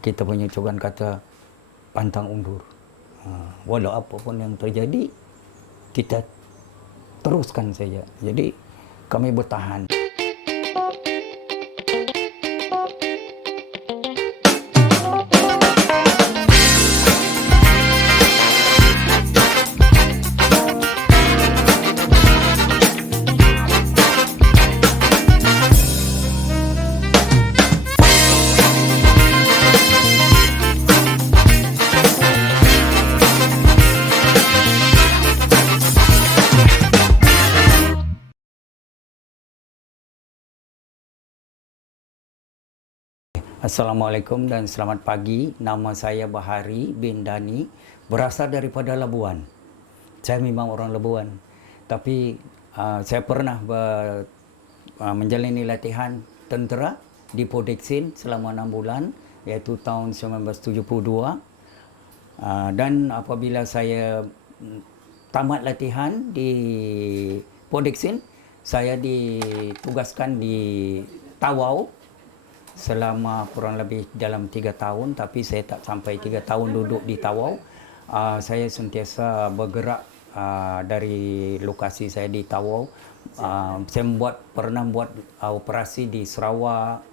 kita punya cogan kata pantang undur. Walau apapun yang terjadi, kita teruskan saja. Jadi kami bertahan. Assalamualaikum dan selamat pagi. Nama saya Bahari bin Dani, berasal daripada Labuan. Saya memang orang Labuan, tapi saya pernah menjalani latihan tentera di Podeksin selama 6 bulan, iaitu tahun 1972. Dan apabila saya tamat latihan di Podeksin, saya ditugaskan di Tawau selama kurang lebih dalam 3 tahun, tapi saya tak sampai 3 tahun duduk di Tawau. Saya sentiasa bergerak dari lokasi saya di Tawau. Saya pernah buat operasi di Sarawak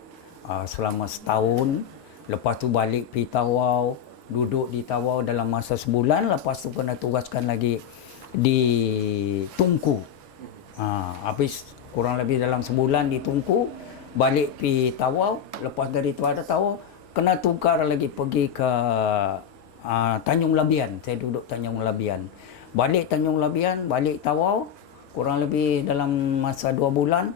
selama setahun. Lepas tu balik pergi Tawau, duduk di Tawau dalam masa sebulan. Lepas tu kena tugaskan lagi di Tunku. Habis kurang lebih dalam sebulan di Tunku, balik pergi Tawau. Lepas dari Tawau kena tukar lagi pergi ke Tanjung Labian. Saya duduk Tanjung Labian. Balik Tanjung Labian, balik Tawau, kurang lebih dalam masa 2 bulan,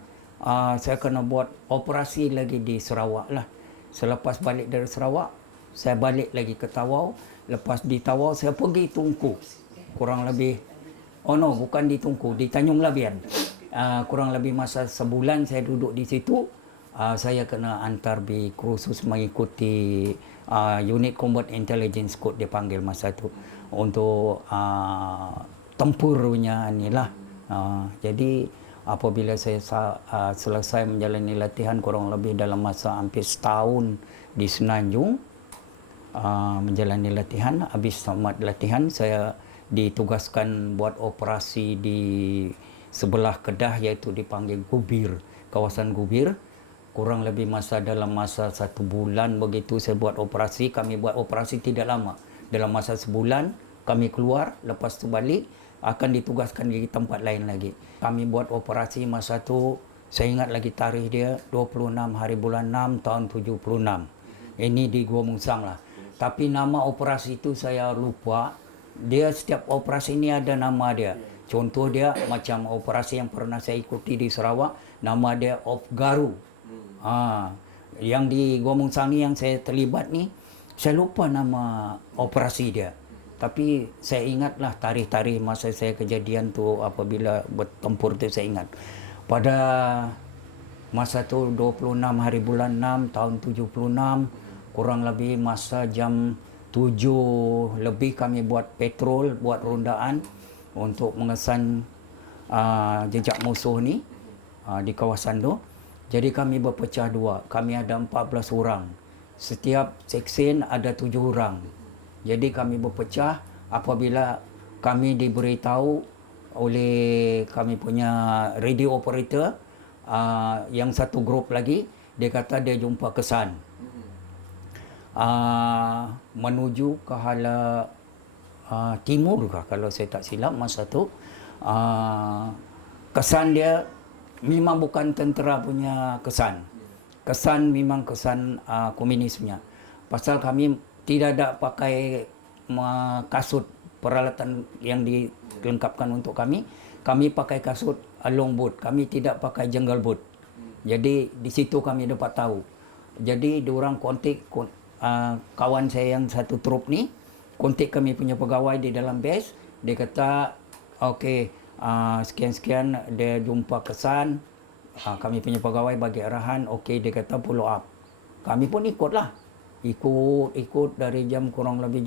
saya kena buat operasi lagi di Sarawak lah. Selepas balik dari Sarawak, saya balik lagi ke Tawau. Lepas di Tawau, saya pergi Tunku. Kurang lebih, bukan di Tunku, di Tanjung Labian. Kurang lebih masa sebulan saya duduk di situ. Saya kena hantar pergi kursus mengikuti Unit Combat Intelligence Code dia panggil masa tu, untuk tempur punya inilah. Jadi apabila saya selesai menjalani latihan kurang lebih dalam masa hampir setahun di Semenanjung, menjalani latihan, habis tamat latihan saya ditugaskan buat operasi di sebelah Kedah, iaitu dipanggil Gubir, kawasan Gubir. Kurang lebih dalam masa 1 bulan begitu saya buat operasi. Kami buat operasi tidak lama, dalam masa sebulan kami keluar. Lepas tu balik akan ditugaskan di tempat lain lagi. Kami buat operasi masa tu, saya ingat lagi tarikh dia 26 hari bulan 6 tahun 76. Ini di Gua Musang lah. Tapi nama operasi itu saya lupa. Dia setiap operasi ini ada nama dia. Contoh dia macam operasi yang pernah saya ikuti di Sarawak, nama dia Op Garu. Yang di Gua Musang ni yang saya terlibat ni, saya lupa nama operasi dia. Tapi saya ingatlah tarikh-tarikh masa saya kejadian tu, apabila bertempur tu saya ingat. Pada masa tu 26 hari bulan 6 tahun 76, kurang lebih masa jam 7 lebih kami buat patrol, buat rondaan untuk mengesan jejak musuh ni di kawasan tu. Jadi kami berpecah dua. Kami ada 14 orang. Setiap seksen ada 7 orang. Jadi kami berpecah apabila kami diberitahu oleh kami punya radio operator, yang satu grup lagi, dia kata dia jumpa kesan menuju ke hala timur kah, kalau saya tak silap masa tu. Kesan dia memang bukan tentera punya kesan. Kesan memang kesan komunisnya. Pasal kami tidak ada pakai kasut, peralatan yang dilengkapkan untuk kami. Kami pakai kasut long boot. Kami tidak pakai jungle boot. Jadi di situ kami dapat tahu. Jadi diorang kontak kawan saya yang satu trup ni, kontak kami punya pegawai di dalam base. Dia kata, okey, sekian-sekian dia jumpa kesan. Kami punya pegawai bagi arahan, okey, dia kata follow up. Kami pun ikutlah. Ikut dari jam kurang lebih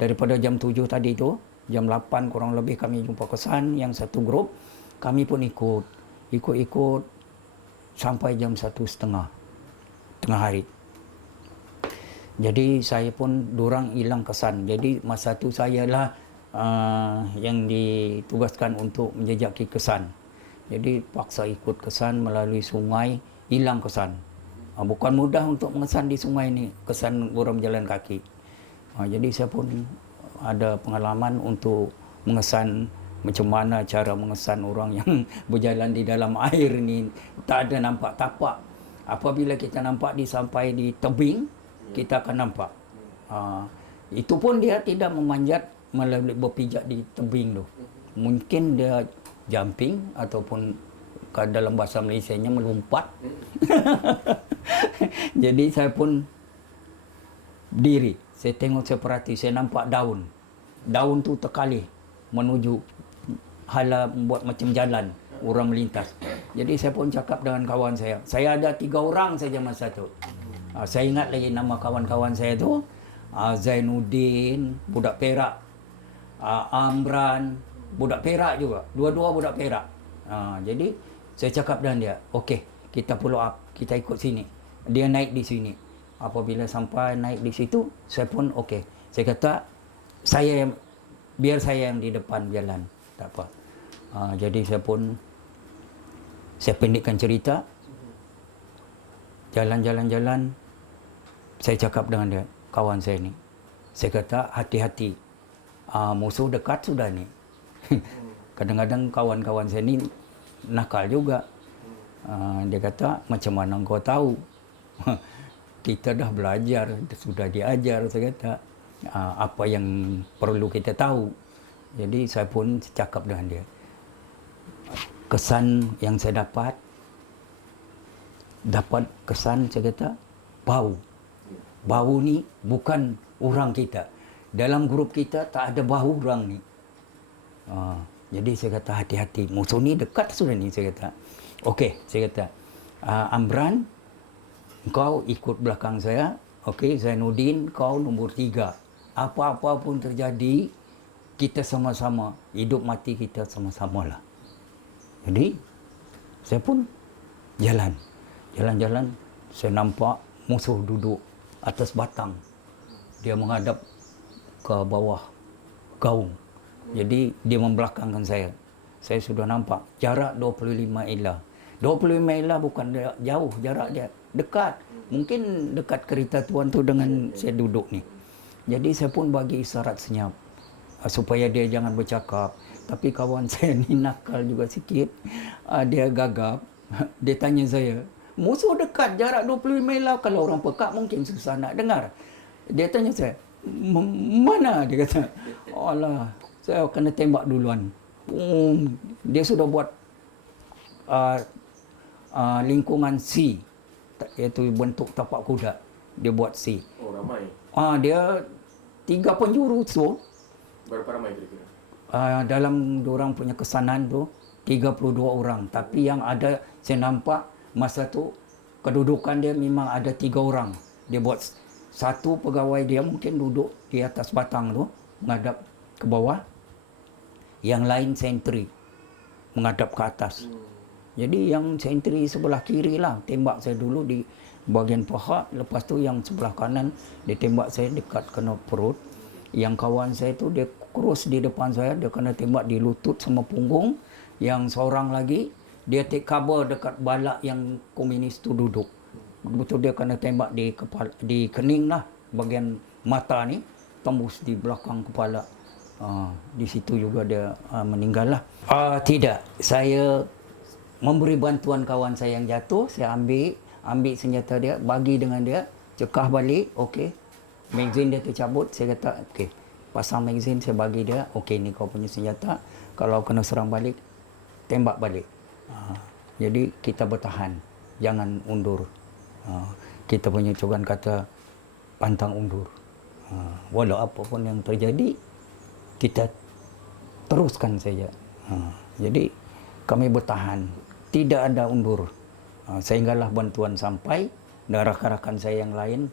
daripada jam 7 tadi tu, jam 8 kurang lebih kami jumpa kesan yang satu grup. Kami pun ikut sampai jam 1:30 tengah hari. Jadi saya pun dorang hilang kesan. Jadi masa tu saya lah yang ditugaskan untuk menjejaki kesan. Jadi paksa ikut kesan melalui sungai, hilang kesan. Bukan mudah untuk mengesan di sungai ni, kesan orang berjalan kaki. Jadi saya pun ada pengalaman untuk mengesan macam mana cara mengesan orang yang berjalan di dalam air ni. Tak ada nampak tapak. Apabila kita nampak sampai di tebing, kita akan nampak. Itu pun dia tidak memanjat melalui berpijak di tebing tu. Mungkin dia jumping ataupun dalam bahasa Malaysianya melompat. Jadi saya pun berdiri. Saya tengok, saya perhati, saya nampak daun. Daun tu terkalih menuju hala membuat macam jalan orang melintas. Jadi saya pun cakap dengan kawan saya. Saya ada 3 orang saja masa tu. Saya ingat lagi nama kawan-kawan saya tu. Zainuddin, budak Perak. Amran, budak Perak juga. Dua-dua budak Perak. Jadi saya cakap dengan dia, okey, kita follow up, kita ikut sini. Dia naik di sini. Apabila sampai naik di situ, saya pun okey. Saya kata, biar saya yang di depan jalan. Tak apa. Jadi saya pendekkan cerita. Jalan-jalan, saya cakap dengan dia, kawan saya ni. Saya kata, hati-hati. Musuh dekat sudah ni. Kadang-kadang kawan-kawan saya ni nakal juga. Dia kata, macam mana kau tahu? Kita dah belajar, sudah diajar. Saya kata, apa yang perlu kita tahu. Jadi saya pun cakap dengan dia. Kesan yang saya dapat kesan, saya kata, bau. Bau ni bukan orang kita. Dalam grup kita tak ada bau orang ni. Jadi saya kata, hati-hati. Musuh ni dekat sudah ni, saya kata. Okey, saya kata, Amran, kau ikut belakang saya. Okey, Zainuddin, kau nombor 3. Apa-apa pun terjadi, kita sama-sama. Hidup mati kita sama-sama lah. Jadi, saya pun jalan. Jalan-jalan, saya nampak musuh duduk atas batang. Dia menghadap ke bawah gaung. Jadi, dia membelakangkan saya. Saya sudah nampak jarak 25 ela. 25 ela bukan jauh jarak dia. Dekat. Mungkin dekat kereta tuan tu dengan saya duduk ni. Jadi, saya pun bagi isyarat senyap. Supaya dia jangan bercakap. Tapi kawan saya ni nakal juga sikit. Dia gagap. Dia tanya saya, musuh dekat jarak 25 ela. Kalau orang pekak mungkin susah nak dengar. Dia tanya saya, mana? Dia kata, alah, saya kena tembak duluan. Dia sudah buat lingkungan C. Iaitu bentuk tapak kuda. Dia buat C. Oh, ramai. Dia 3 penjuru tu. Berapa ramai kira-kira? Dalam diorang punya kesanan tu 32 orang. Tapi yang ada, saya nampak masa tu kedudukan dia memang ada 3 orang. Dia buat satu pegawai dia mungkin duduk di atas batang tu menghadap ke bawah. Yang lain sentri menghadap ke atas. Jadi yang sentri sebelah kiri lah tembak saya dulu di bahagian paha. Lepas tu yang sebelah kanan dia tembak saya dekat kena perut. Yang kawan saya tu dia kurus di depan saya, dia kena tembak di lutut sama punggung. Yang seorang lagi dia take cover dekat balak yang komunis tu duduk. Betul dia kena tembak di kepala, di kening lah, bahagian mata ni tembus di belakang kepala. Di situ juga dia meninggal lah. Tidak, saya memberi bantuan kawan saya yang jatuh. Saya ambil senjata dia, bagi dengan dia, cekah balik. Okey, magazine dia tercabut. Saya kata, okey, pasang magazine, saya bagi dia. Okey, ni kau punya senjata. Kalau kena serang balik, tembak balik. Jadi kita bertahan, jangan undur. Kita punya cogan kata, pantang undur. Walau apapun yang terjadi, kita teruskan saja. Jadi kami bertahan, tidak ada undur. Sehinggalah bantuan sampai, dan rakan-rakan saya yang lain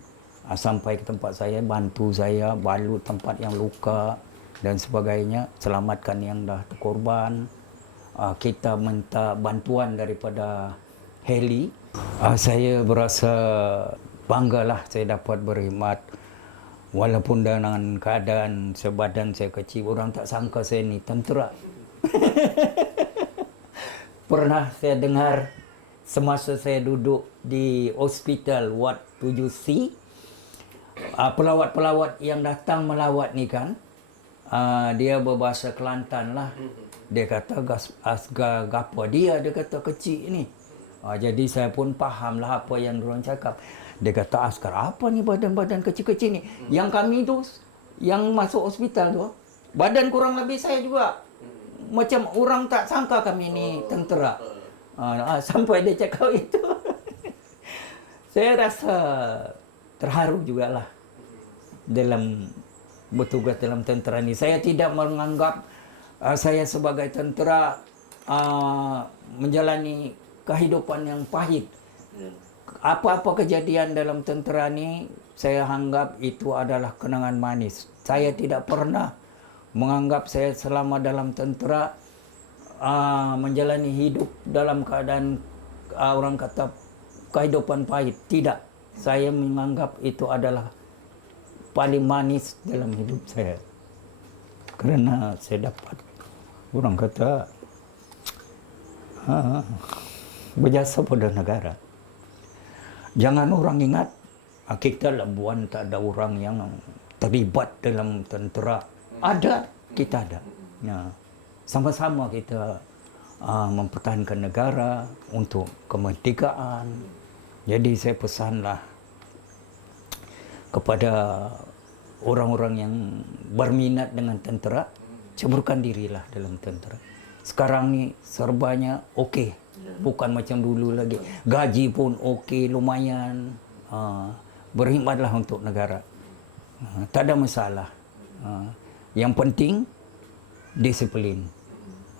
sampai ke tempat saya, bantu saya, balut tempat yang luka dan sebagainya, selamatkan yang dah terkorban. Kita minta bantuan daripada heli. Saya berasa banggalah saya dapat berkhidmat. Walaupun dengan keadaan sebadan saya kecil, orang tak sangka saya ni tentera. Pernah saya dengar semasa saya duduk di hospital Ward 7C, pelawat-pelawat yang datang melawat ni kan, dia berbahasa Kelantan lah. Dia kata asgar gapa dia kata kecil ni. Jadi saya pun faham lah apa yang diorang cakap. Dia kata askar apa ni badan-badan kecil-kecil ni. Yang kami tu, yang masuk hospital tu, badan kurang lebih saya juga. Macam orang tak sangka kami ni tentera. Sampai dia cakap itu. Saya rasa terharu jugalah dalam bertugas dalam tentera ni. Saya tidak menganggap saya sebagai tentera menjalani kehidupan yang pahit. Apa-apa kejadian dalam tentera ni, saya anggap itu adalah kenangan manis. Saya tidak pernah menganggap saya selama dalam tentera menjalani hidup dalam keadaan orang kata kehidupan pahit. Tidak. Saya menganggap itu adalah paling manis dalam hidup saya. Kerana saya dapat, orang kata, berjasa pada negara. Jangan orang ingat kita Labuan tak ada orang yang terlibat dalam tentera. Ada, kita ada. Ya. Sama-sama kita mempertahankan negara untuk kemerdekaan. Jadi saya pesanlah kepada orang-orang yang berminat dengan tentera, ceburkan dirilah dalam tentera. Sekarang ni serbanya okey. Bukan macam dulu lagi. Gaji pun okey, lumayan. Berkhidmatlah untuk negara. Tak ada masalah. Yang penting disiplin.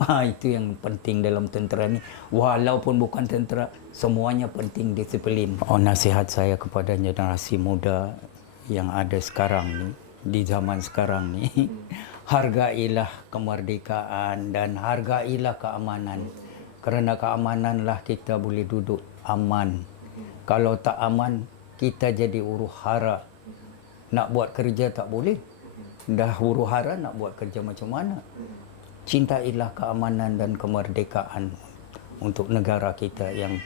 Itu yang penting dalam tentera ni. Walaupun bukan tentera, semuanya penting disiplin. Nasihat saya kepada generasi muda yang ada sekarang ni, di zaman sekarang ni, hargailah kemerdekaan dan hargailah keamanan. Kerana keamananlah kita boleh duduk aman. Kalau tak aman, kita jadi huru hara. Nak buat kerja tak boleh. Dah huru hara nak buat kerja macam mana? Cintailah keamanan dan kemerdekaan untuk negara kita yang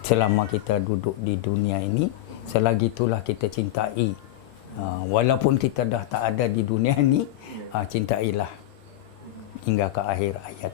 selama kita duduk di dunia ini, selagi itulah kita cintai. Walaupun kita dah tak ada di dunia ini, cintailah hingga ke akhir hayat.